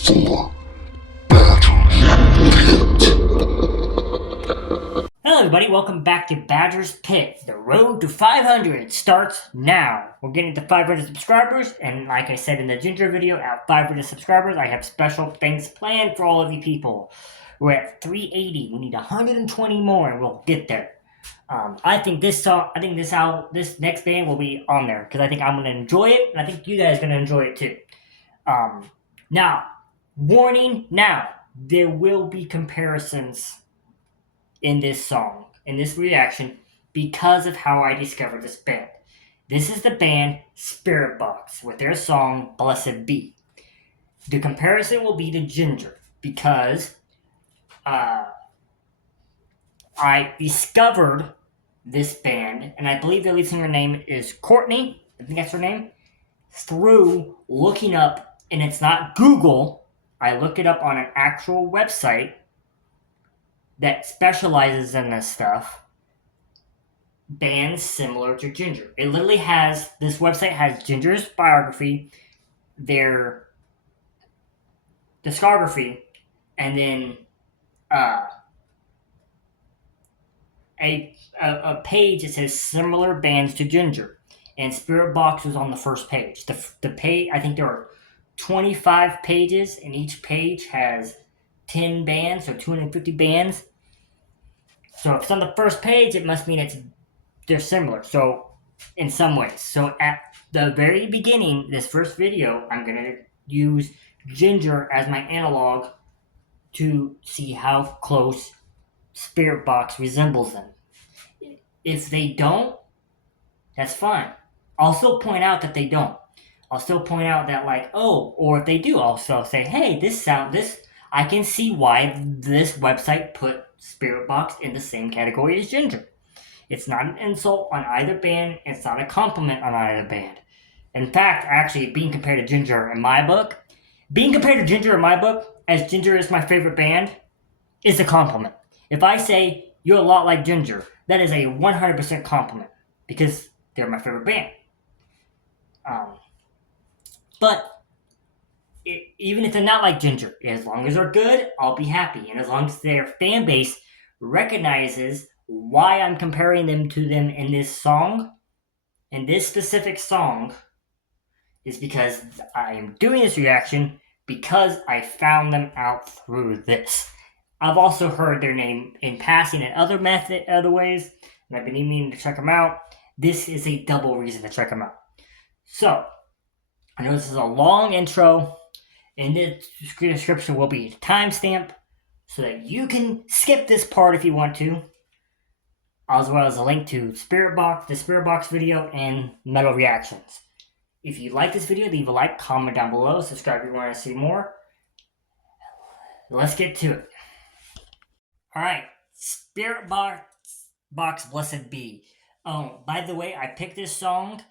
for Metalhead. Hello everybody, welcome back to Badger's Pit. The road to 500 starts now. We're getting to 500 subscribers, and like I said in the Ginger video, at 500 subscribers, I have special things planned for all of you people. We're at 380. We need 120 more, and we'll get there. I think this next band will be on there because I think I'm gonna enjoy it, and I think you guys are gonna enjoy it too. Now, warning now, there will be comparisons in this song, in this reaction, because of how I discovered this band. This is the band Spiritbox with their song Blessed Be. The comparison will be to Ginger because I discovered this band, and I believe the lead singer name is Courtney, I think that's her name, through looking up, and it's not Google, I looked it up on an actual website that specializes in this stuff, bands similar to Ginger. It literally has, this website has Ginger's biography, their discography, and then a page that says similar bands to Ginger. And Spiritbox was on the first page. The page, I think there are 25 pages, and each page has 10 bands, so 250 bands. So if it's on the first page, it must mean they're similar. So in some ways. So at the very beginning, this first video, I'm going to use Ginger as my analog to see how close Spiritbox resembles them. If they don't, that's fine. I'll still point out that they don't. I'll still point out that or if they do, I'll also say, hey, this I can see why this website put Spiritbox in the same category as Ginger. It's not an insult on either band. It's not a compliment on either band. In fact, actually, being compared to Ginger in my book, as Ginger is my favorite band, is a compliment. If I say, you're a lot like Ginger, that is a 100% compliment because they're my favorite band. But even if they're not like Ginger, as long as they're good, I'll be happy. And as long as their fan base recognizes why I'm comparing them to them in this song, in this specific song, is because I am doing this reaction because I found them out through this. I've also heard their name in passing in other ways, and I've been meaning to check them out. This is a double reason to check them out. So, I know this is a long intro. In the description will be a timestamp so that you can skip this part if you want to, as well as a link to the Spiritbox video, and metal reactions. If you like this video, leave a like, comment down below, subscribe if you want to see more. Let's get to it. Alright, Spiritbox Blessed Be. Oh, by the way, I picked this song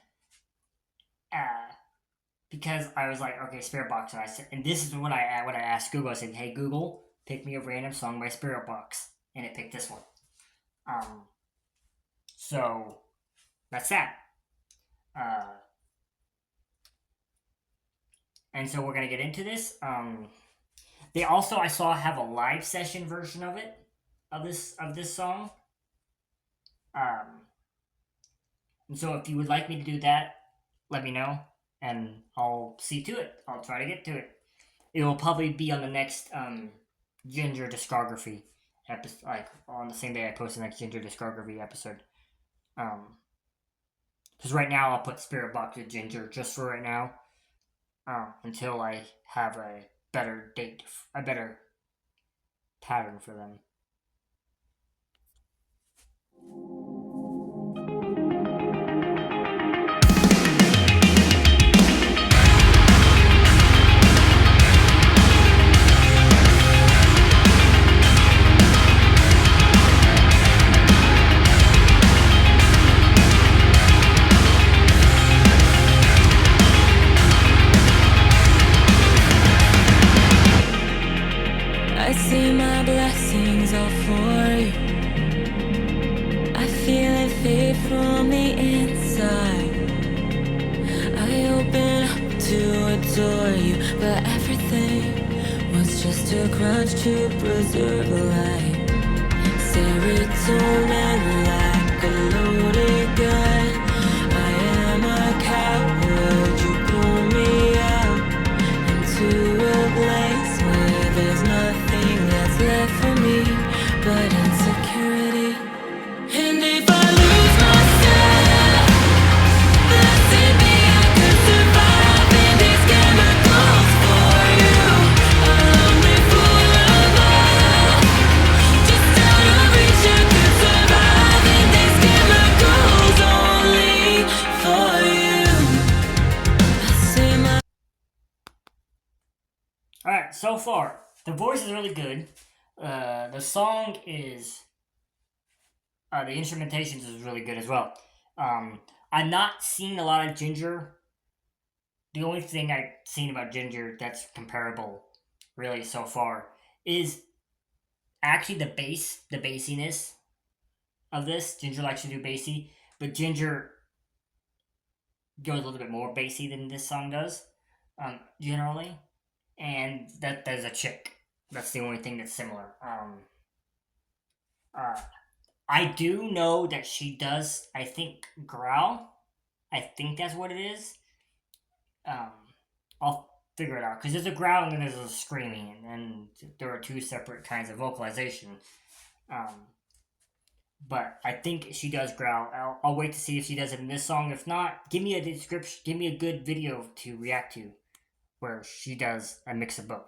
because I was like, okay, Spiritbox, and this is when I asked Google. I said, hey Google, pick me a random song by Spiritbox, and it picked this one. So that's that. And so we're gonna get into this. They also, I saw, have a live session version of it, of this song. And so if you would like me to do that, let me know, and I'll see to it. I'll try to get to it. It will probably be on the next Ginger discography episode, on the same day I post the next Ginger discography episode. Because right now I'll put Spiritbox with Ginger just for right now, until I have a better pattern for them. I see my blessings all for you. I feel it fade from the inside. I open up to adore you, but everything It's just a crutch to preserve a life. Serotonin like a loaded gun. I am a coward. You pull me out into a place where there's nothing that's left for me but insecurity. And if I lose myself, blessed be I could survive in these chemicals for you. A lonely fool of love, just out of reach I could survive in these chemicals only for you. I say my Alright, so far, the voice is really good. The song is. The instrumentation is really good as well. I'm not seeing a lot of Ginger. The only thing I've seen about Ginger that's comparable, really, so far, is actually the bass, the bassiness of this. Ginger likes to do bassy, but Ginger goes a little bit more bassy than this song does, generally. And there's a chick. That's the only thing that's similar. I do know that she does, I think, growl. I think that's what it is. I'll figure it out. Because there's a growling and there's a screaming. And there are two separate kinds of vocalization. But I think she does growl. I'll wait to see if she does it in this song. If not, give me a description. Give me a good video to react to where she does a mix of both.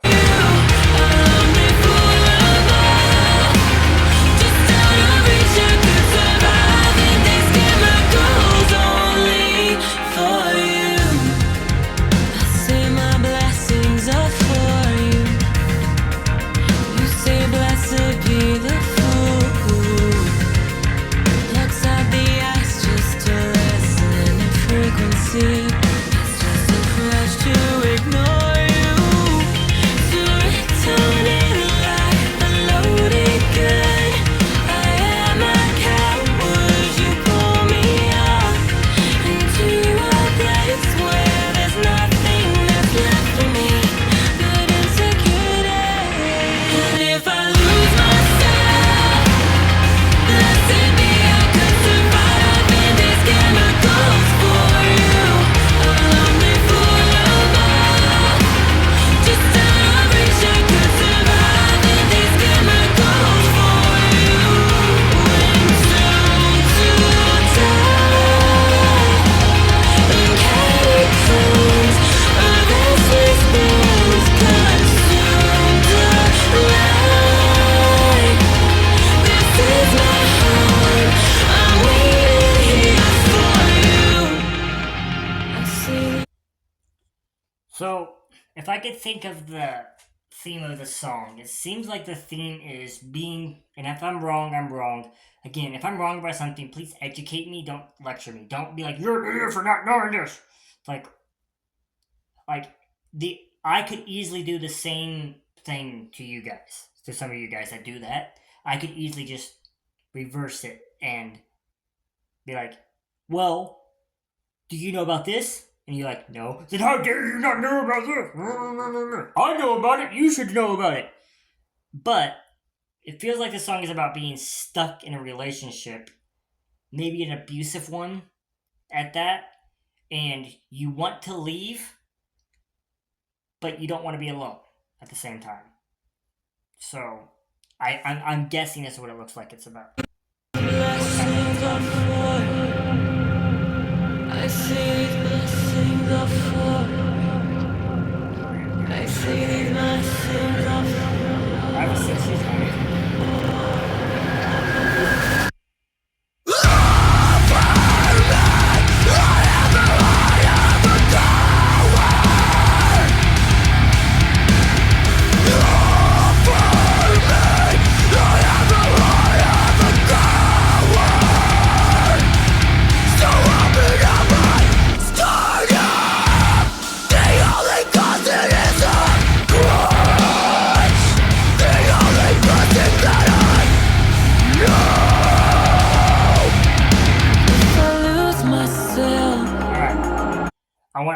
So, if I could think of the theme of the song, it seems like the theme is being, and if I'm wrong, I'm wrong. Again, if I'm wrong about something, please educate me, don't lecture me. Don't be like, you're an idiot for not knowing this. Like, I could easily do the same thing to you guys, to some of you guys that do that. I could easily just reverse it and be like, well, do you know about this? And you're like, no. Then how dare you not know about this? I know about it. You should know about it. But it feels like the song is about being stuck in a relationship, maybe an abusive one at that, and you want to leave, but you don't want to be alone at the same time. So I'm guessing that's what it looks like it's about. I see these blessings are for. I see these blessings are for. I have a 60s one.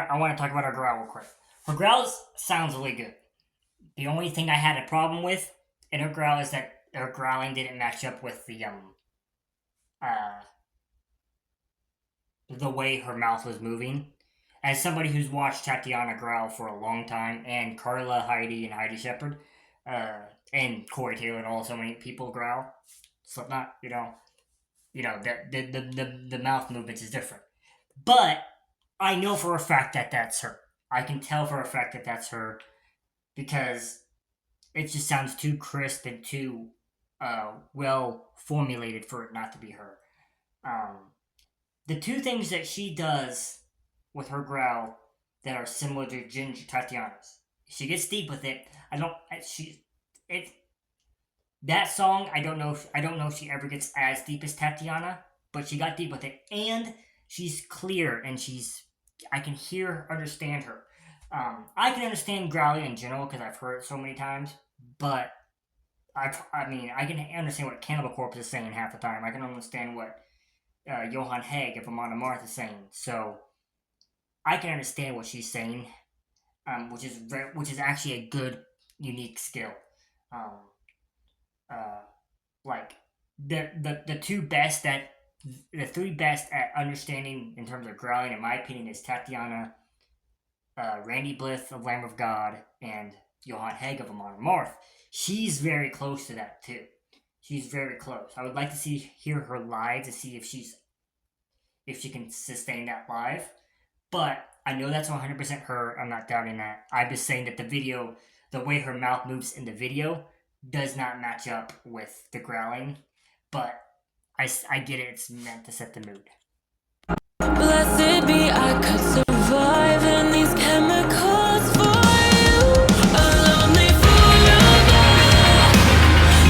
I want to talk about her growl real quick. Her growl sounds really good. The only thing I had a problem with in her growl is that her growling didn't match up with uh the way her mouth was moving. As somebody who's watched Tatiana growl for a long time, and Carla, Heidi, and Heidi Shepard, and Corey Taylor, and all so many people growl, Slipknot, the mouth movements is different. But I know for a fact that that's her. I can tell for a fact that that's her because it just sounds too crisp and too well formulated for it not to be her. Um, the two things that she does with her growl that are similar to Ginger Tatiana's. She gets deep with it. I don't. She it that song. I don't know if she ever gets as deep as Tatiana, but she got deep with it, and she's clear and she's. I can hear, understand her. I can understand growling in general because I've heard it so many times, but I mean, I can understand what Cannibal Corpse is saying half the time. I can understand what Johan Haig of Amon Amarth is saying. So I can understand what she's saying, which is actually a good, unique skill. Um, uh, like the two best at the three best at understanding in terms of growling, in my opinion, is Tatiana, Randy Blythe of Lamb of God, and Johan Haig of Amon Amarth. She's very close to that too. She's very close. I would like to hear her live to see if she can sustain that live. But I know that's 100% her. I'm not doubting that. I'm just saying that the way her mouth moves in the video, does not match up with the growling. But I get it. It's meant to set the mood. Blessed be, I could survive in these chemicals for you. A lonely fool of love.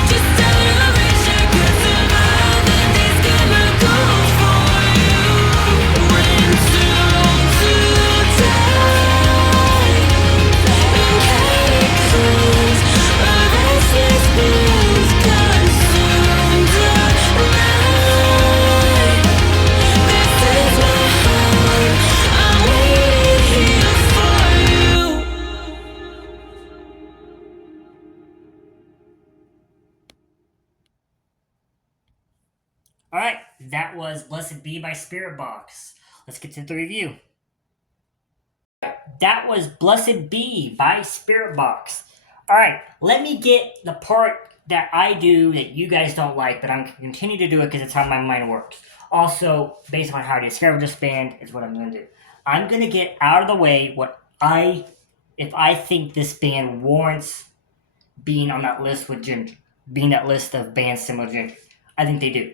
Just out of reach, I could survive in these chemicals for you. When too old to die in catacombs, a restless blues consumed the night. This is my home, I'm waiting here for you. All right, that was "Blessed Be" by Spiritbox. Let's get to the review. That was "Blessed Be" by Spiritbox. All right, let me get the part that I do that you guys don't like, but I'm going to continue to do it because it's how my mind works. Also, based on how I discovered this band, is what I'm going to do. I'm going to get out of the way if I think this band warrants being on that list with Ginger, being that list of bands similar to Ginger. I think they do.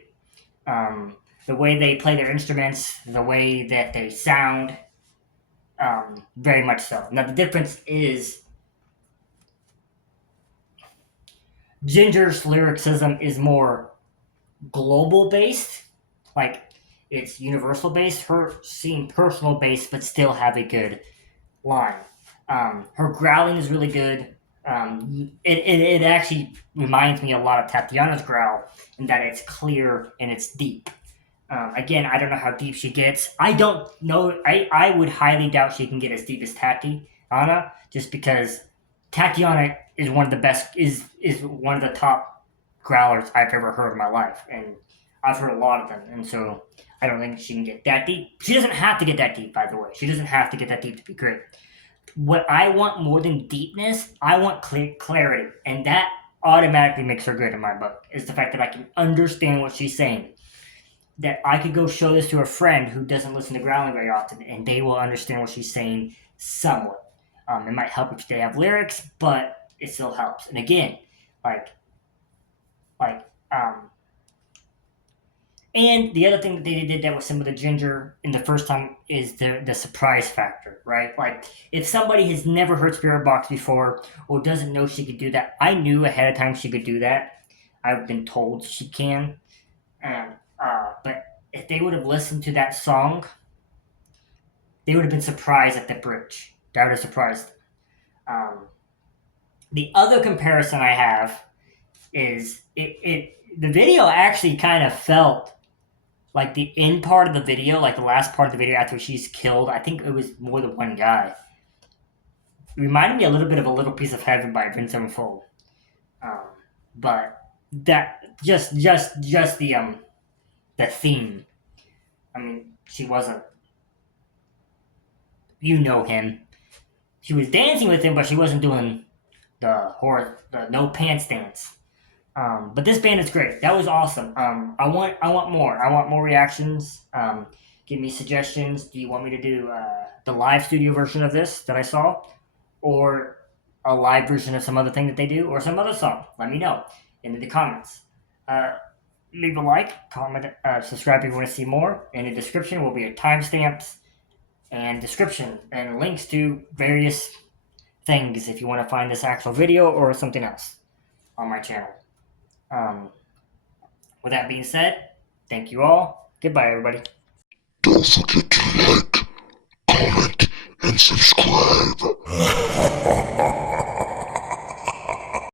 The way they play their instruments, the way that they sound, very much so. Now, the difference is Ginger's lyricism is more global based, like it's universal based. Her seem personal based, but still have a good line. Her growling is really good. It actually reminds me a lot of Tatiana's growl in that it's clear and it's deep. Again, I don't know how deep she gets. I don't know. I would highly doubt she can get as deep as Tatiana, just because Tatiana is one of the best, is one of the top growlers I've ever heard in my life, and I've heard a lot of them, and so I don't think she can get that deep. She doesn't have to get that deep, by the way. She doesn't have to get that deep to be great. What I want more than deepness, I want clarity, and that automatically makes her good in my book, is the fact that I can understand what she's saying. That I could go show this to a friend who doesn't listen to growling very often, and they will understand what she's saying somewhat. It might help if they have lyrics, but it still helps. And again, like, and the other thing that they did that was similar to Ginger in the first time is the surprise factor, right? Like, if somebody has never heard Spiritbox before or doesn't know she could do that, I knew ahead of time she could do that. I've been told she can. But if they would have listened to that song, they would have been surprised at the bridge. That would have surprised them. The other comparison I have is the video actually kind of felt like the end part of the video, like the last part of the video after she's killed. I think it was more than one guy. reminded me a little bit of A Little Piece of Heaven by Vince Fold. Um, but that just the theme. I mean, she wasn't. You know him. She was dancing with him, but she wasn't doing the no pants dance. But this band is great. That was awesome. I want more. I want more reactions. Give me suggestions. Do you want me to do the live studio version of this that I saw, or a live version of some other thing that they do, or some other song? Let me know in the comments. Uh, Leave a like, comment, subscribe if you want to see more. In the description will be your timestamps and description and links to various things if you want to find this actual video or something else on my channel. Um, with that being said, thank you all. Goodbye, everybody. Don't forget to like, comment, and subscribe.